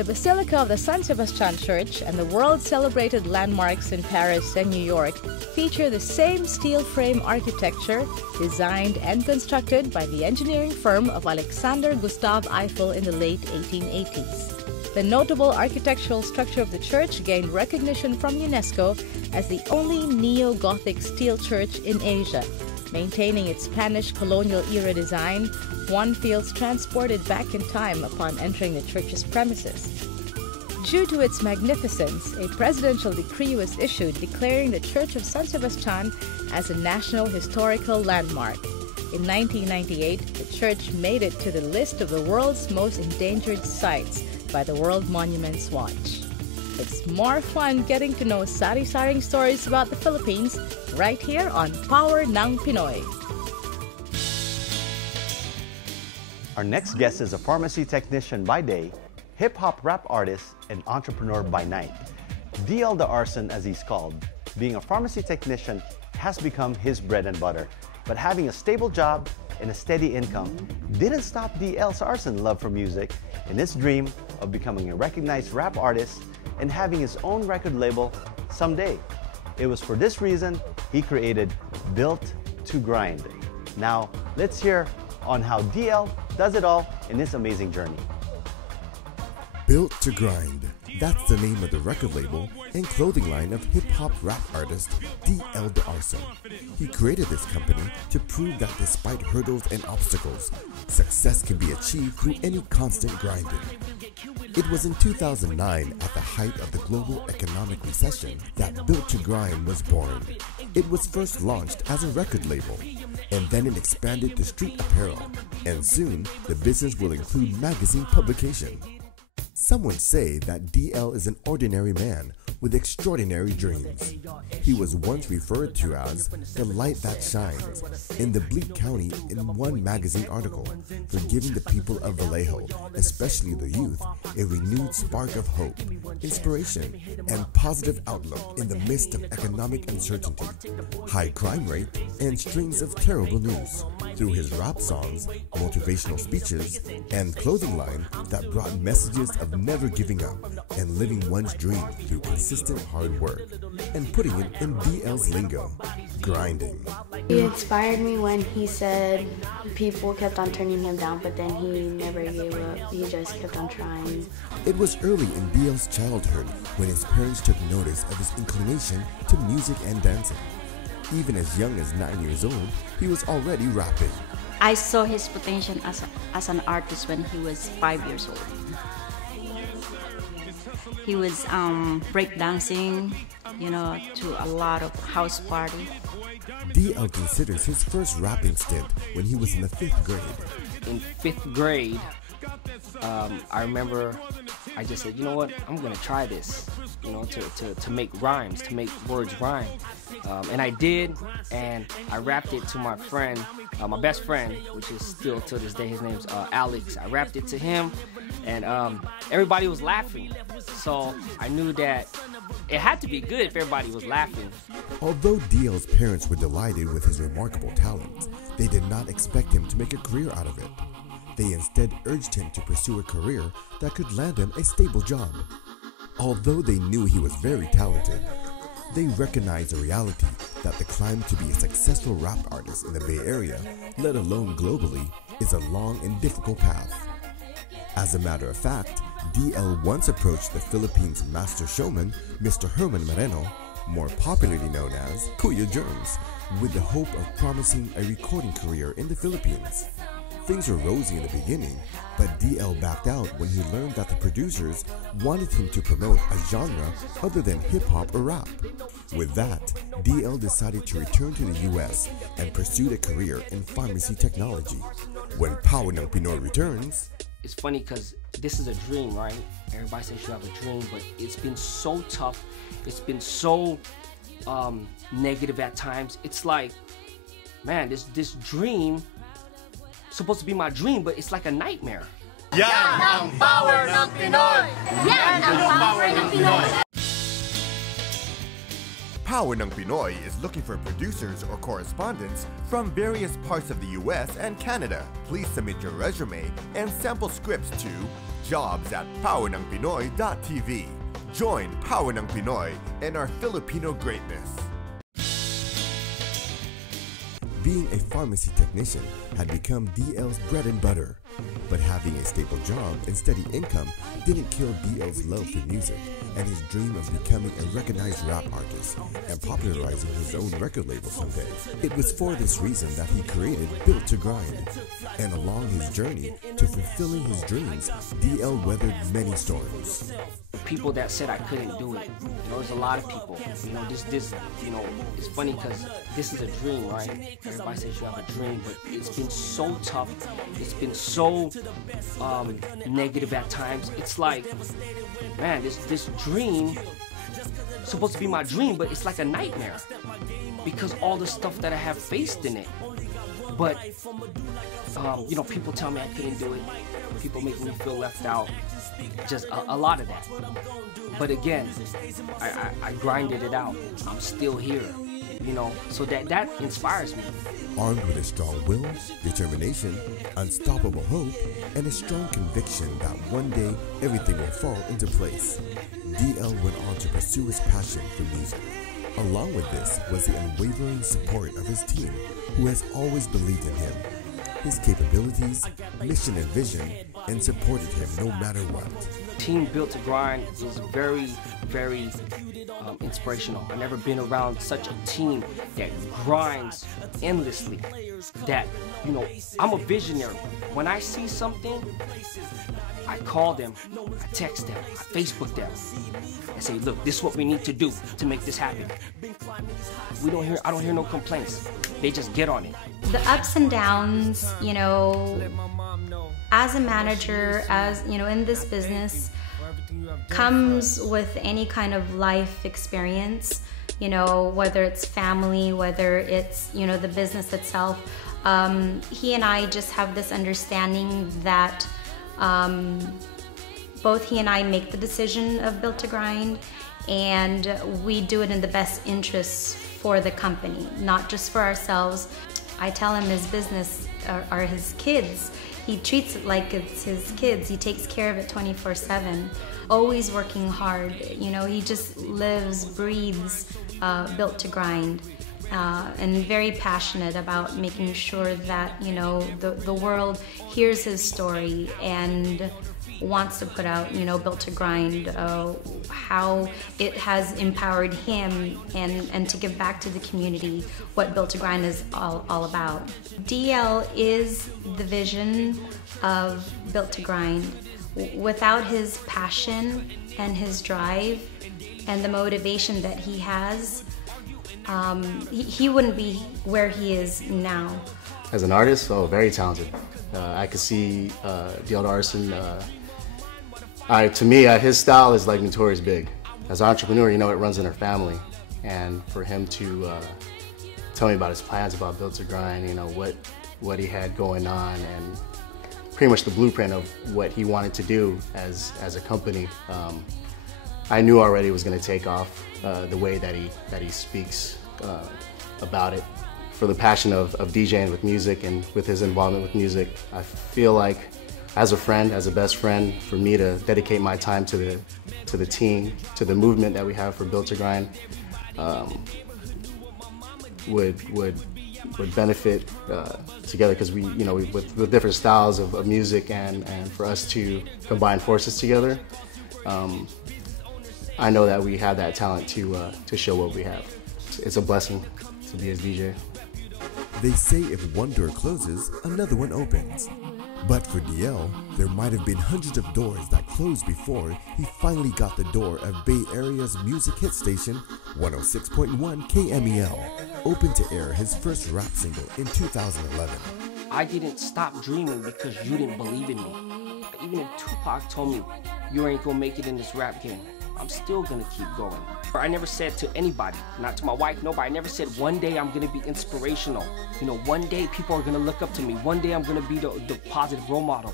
The Basilica of the San Sebastian Church and the world-celebrated landmarks in Paris and New York feature the same steel frame architecture designed and constructed by the engineering firm of Alexander Gustav Eiffel in the late 1880s. The notable architectural structure of the church gained recognition from UNESCO as the only neo-Gothic steel church in Asia. Maintaining its Spanish colonial-era design, one feels transported back in time upon entering the church's premises. Due to its magnificence, a presidential decree was issued declaring the Church of San Sebastian as a National Historical Landmark. In 1998, the church made it to the list of the world's most endangered sites by the World Monuments Watch. It's more fun getting to know sari-saring stories about the Philippines right here on Power ng Pinoy. Our next guest is a pharmacy technician by day, hip-hop rap artist, and entrepreneur by night. DL the Arsun, as he's called. Being a pharmacy technician has become his bread and butter. But having a stable job and a steady income didn't stop DL's Arsun love for music and his dream of becoming a recognized rap artist and having his own record label someday. It was for this reason he created Built to Grind. Now, let's hear on how DL does it all in this amazing journey. Built to Grind. That's the name of the record label and clothing line of hip-hop rap artist DL the Arsun. He created this company to prove that despite hurdles and obstacles, success can be achieved through any constant grinding. It was in 2009, at the height of the global economic recession, that Built to Grind was born. It was first launched as a record label, and then it expanded to street apparel, and soon the business will include magazine publication. Some would say that DL is an ordinary man with extraordinary dreams. He was once referred to as the light that shines in the bleak county in one magazine article for giving the people of Vallejo, especially the youth, a renewed spark of hope, inspiration, and positive outlook in the midst of economic uncertainty, high crime rate, and strings of terrible news. Through his rap songs, motivational speeches, and clothing line that brought messages of never giving up and living one's dream through consistent hard work, and putting it in DL's lingo, grinding. He inspired me when he said people kept on turning him down, but then he never gave up. He just kept on trying. It was early in DL's childhood when his parents took notice of his inclination to music and dancing. Even as young as 9 years old, he was already rapping. I saw his potential as an artist when he was 5 years old. He was breakdancing, to a lot of house party. DL considers his first rapping stint when he was in the 5th grade. In 5th grade, I remember I just said, you know what, I'm gonna try this, to make rhymes, to make words rhyme. And I did, and I rapped it to my friend, my best friend, which is still to this day, his name's Alex. I rapped it to him, and everybody was laughing. So I knew that it had to be good if everybody was laughing. Although DL's parents were delighted with his remarkable talent, they did not expect him to make a career out of it. They instead urged him to pursue a career that could land him a stable job. Although they knew he was very talented, they recognized the reality that the climb to be a successful rap artist in the Bay Area, let alone globally, is a long and difficult path. As a matter of fact, DL once approached the Philippines' master showman, Mr. Herman Moreno, more popularly known as Kuya Germs, with the hope of promising a recording career in the Philippines. Things were rosy in the beginning, but DL backed out when he learned that the producers wanted him to promote a genre other than hip-hop or rap. With that, DL decided to return to the US and pursued a career in pharmacy technology. When Power ng Pinoy returns... It's funny because this is a dream, right? Everybody says you have a dream, but it's been so tough. It's been so negative at times. It's like, man, this dream supposed to be my dream, but it's like a nightmare. Yan ang power ng Pinoy! Yan ang power ng Pinoy! Power ng Pinoy is looking for producers or correspondents from various parts of the US and Canada. Please submit your resume and sample scripts to jobs@powernangpinoy.tv. Join Power ng Pinoy and our Filipino greatness. Being a pharmacy technician had become DL's bread and butter. But having a stable job and steady income didn't kill DL's love for music and his dream of becoming a recognized rap artist and popularizing his own record label someday. It was for this reason that he created Built to Grind. And along his journey to fulfilling his dreams, DL weathered many storms. People that said I couldn't do it. There's a lot of people. This it's funny because this is a dream, right? Everybody says you have a dream, but it's been so tough. It's been so negative at times. It's like, man, this dream supposed to be my dream, but it's like a nightmare because all the stuff that I have faced in it. But people tell me I couldn't do it. People make me feel left out. Just a lot of that. But again, I grinded it out. I'm still here. So that inspires me. Armed with a strong will, determination, unstoppable hope, and a strong conviction that one day everything will fall into place, DL went on to pursue his passion for music. Along with this was the unwavering support of his team, who has always believed in him, his capabilities, mission and vision, and supported him no matter what. Team Built to Grind is very, very inspirational. I've never been around such a team that grinds endlessly. That, I'm a visionary. When I see something, I call them, I text them, I Facebook them, and say, look, this is what we need to do to make this happen. I don't hear no complaints. They just get on it. The ups and downs, as a manager, in this business, comes with any kind of life experience, whether it's family, whether it's, the business itself. He and I just have this understanding that both he and I make the decision of Built to Grind, and we do it in the best interests for the company, not just for ourselves. I tell him his business are his kids. He treats it like it's his kids. He takes care of it 24/7. Always working hard. He just lives, breathes Built to Grind. And very passionate about making sure that, the world hears his story and wants to put out, Built to Grind, how it has empowered him and to give back to the community what Built to Grind is all about. DL is the vision of Built to Grind. Without his passion and his drive and the motivation that he has, he wouldn't be where he is now. As an artist, very talented. I could see DL Arsun. To me, his style is like Notorious Big. As an entrepreneur, it runs in our family, and for him to tell me about his plans about Built to Grind, what he had going on, and pretty much the blueprint of what he wanted to do as a company. I knew already it was going to take off the way that he speaks about it. For the passion of DJing with music and with his involvement with music, I feel like as a friend, as a best friend, for me to dedicate my time to the team, to the movement that we have for Built to Grind, would benefit together, because we with different styles of music, and for us to combine forces together, I know that we have that talent to show what we have. It's a blessing to be his DJ. They say if one door closes, another one opens. But for DL, there might have been hundreds of doors that closed before he finally got the door of Bay Area's music hit station, 106.1 KMEL, open to air his first rap single in 2011. I didn't stop dreaming because you didn't believe in me. Even if Tupac told me, you ain't gonna make it in this rap game, I'm still gonna keep going. I never said to anybody, not to my wife, nobody, I never said one day I'm gonna be inspirational. One day people are gonna look up to me. One day I'm gonna be the positive role model.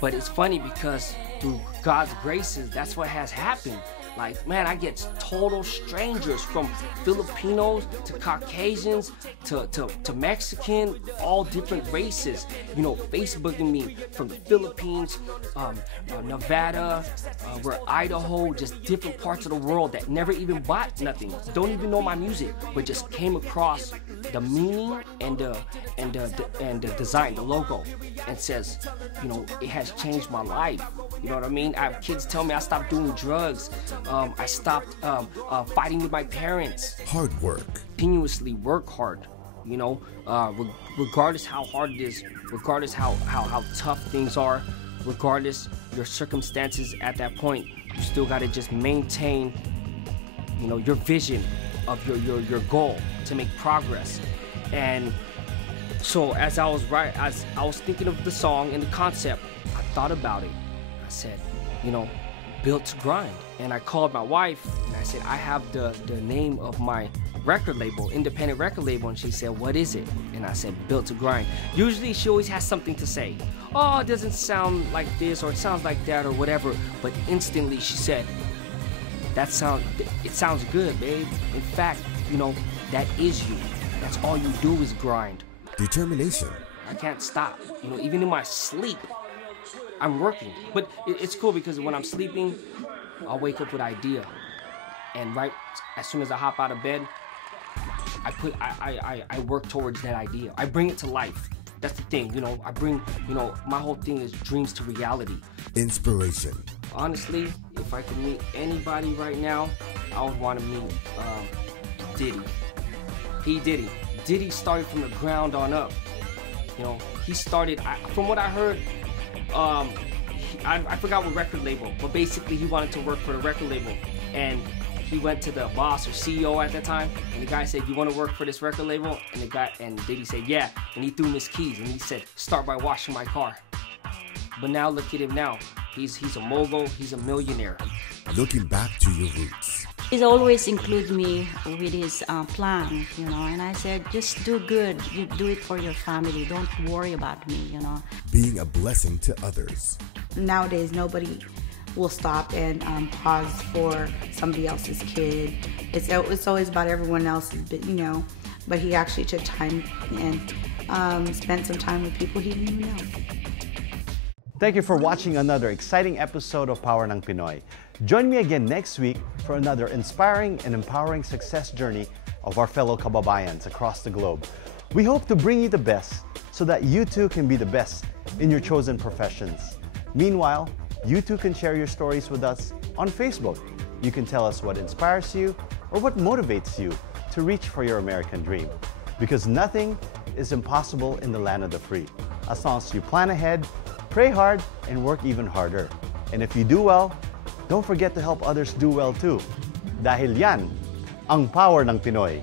But it's funny because through God's graces, that's what has happened. Like, man, I get total strangers, from Filipinos to Caucasians to Mexican, all different races, you know, Facebooking me from the Philippines, Nevada, where Idaho, just different parts of the world that never even bought nothing, don't even know my music, but just came across the meaning and the design, the logo, and says, you know, it has changed my life. You know what I mean? I have kids tell me I stopped doing drugs. I stopped fighting with my parents. Hard work. Continuously work hard. You know, regardless how hard it is, regardless how tough things are, regardless your circumstances at that point, you still got to just maintain, you know, your vision of your goal to make progress. And so as I was thinking of the song and the concept, I thought about it. I said, you know, Built to Grind. And I called my wife and I said, I have the name of my record label, independent record label. And she said, what is it? And I said, Built to Grind. Usually she always has something to say. Oh, it doesn't sound like this, or it sounds like that, or whatever. But instantly she said, it sounds good, babe. In fact, you know, that is you. That's all you do is grind. Determination. I can't stop. You know, even in my sleep, I'm working. But it's cool because when I'm sleeping, I'll wake up with an idea. And right as soon as I hop out of bed, I work towards that idea. I bring it to life. That's the thing, you know, my whole thing is dreams to reality. Inspiration. Honestly, if I could meet anybody right now, I would want to meet Diddy. Diddy started from the ground on up. You know, he started, from what I heard, I forgot what record label, but basically he wanted to work for the record label. And he went to the boss or CEO at that time, and the guy said, you want to work for this record label? And Diddy said, yeah. And he threw him his keys, and he said, start by washing my car. But now look at him now. He's a mogul, he's a millionaire. Looking back to your roots. He always includes me with his plan, you know, and I said, just do good. You do it for your family. Don't worry about me, you know. Being a blessing to others. Nowadays, nobody will stop and pause for somebody else's kid. It's always about everyone else's, you know, but he actually took time and spent some time with people he didn't even know. Thank you for watching another exciting episode of Power ng Pinoy. Join me again next week for another inspiring and empowering success journey of our fellow kababayans across the globe. We hope to bring you the best so that you too can be the best in your chosen professions. Meanwhile, you too can share your stories with us on Facebook. You can tell us what inspires you or what motivates you to reach for your American dream. Because nothing is impossible in the land of the free. As long as you plan ahead, pray hard, and work even harder. And if you do well, don't forget to help others do well too. Dahil yan ang power ng Pinoy.